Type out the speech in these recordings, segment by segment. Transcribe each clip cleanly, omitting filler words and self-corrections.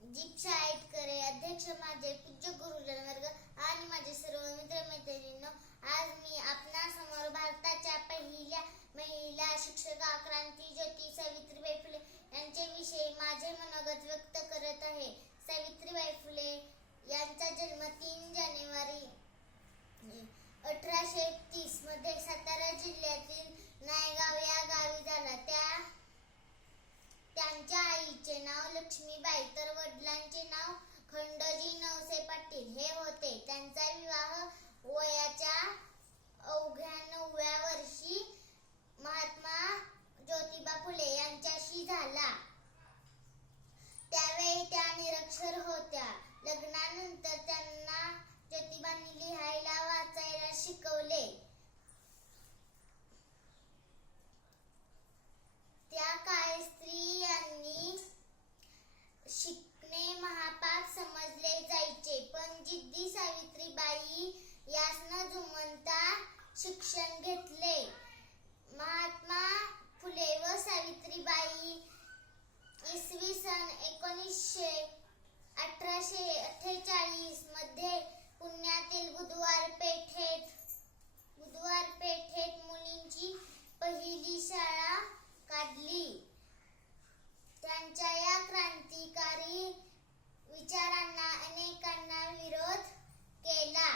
दीक्षा आयटकरे, अध्यक्ष माझे पूज्य गुरुजन वर्ग आणि माझे सर्व मित्रमैत्रिणींनो, आज मी आपणासमोर भारताच्या पहिल्या महिला शिक्षका क्रांतीज्योती सावित्रीबाई फुले यांच्याविषयी माझे मनोगत व्यक्त करत आहे. सावित्रीबाई फुले यांचा जन्म 3 जानेवारी 1831 मध्ये सातारा जिल्ह्यातील नायगाव या गावी झाला. त्यांच्या आईचे नाव लक्ष्मीबाई तर वडिलांचे नाव खंडोजी नवसे पाटील हे होते. त्यांचा विवाह वयाच्या अवघ्या 9व्या वर्षी महात्मा ज्योतिबा फुले यांच्याशी झाला. त्यावेळी त्या निरक्षर होत्या. लग्नानंतर त्यांना ज्योतिबांनी लिहायला वाचायला शिकवले. त्या काळी स्त्रियांनी शिकणे महापाप समजले जायचे, पण जिद्दी सावित्रीबाई यास न जुमानता शिक्षण घेतले. महात्मा फुले व सावित्रीबाई इसवी सन 1848 मध्ये पुण्यातील बुधवार पेठेत मुलींची पहिली शाळा काढली. त्यांच्या या क्रांतिकारी विचारांना अनेकांना विरोध केला,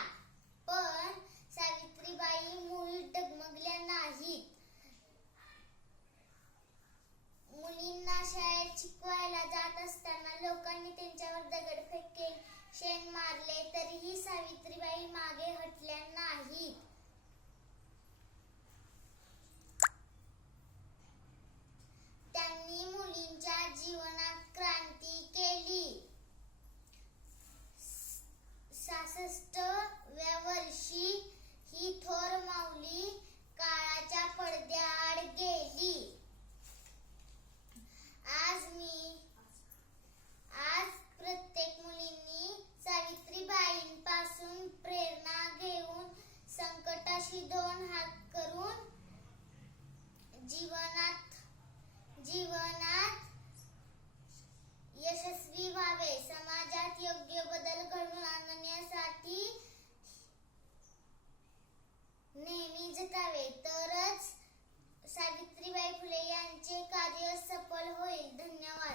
पण सावित्रीबाई मुळीच डगमगल्या नाहीत. मुलींना शाळेत शिकवायला जात असताना लोकांनी त्यांच्यावर दगडफेक केली, शेण मारले, तरीही सावित्रीबाई मागे हटल्या नाहीत.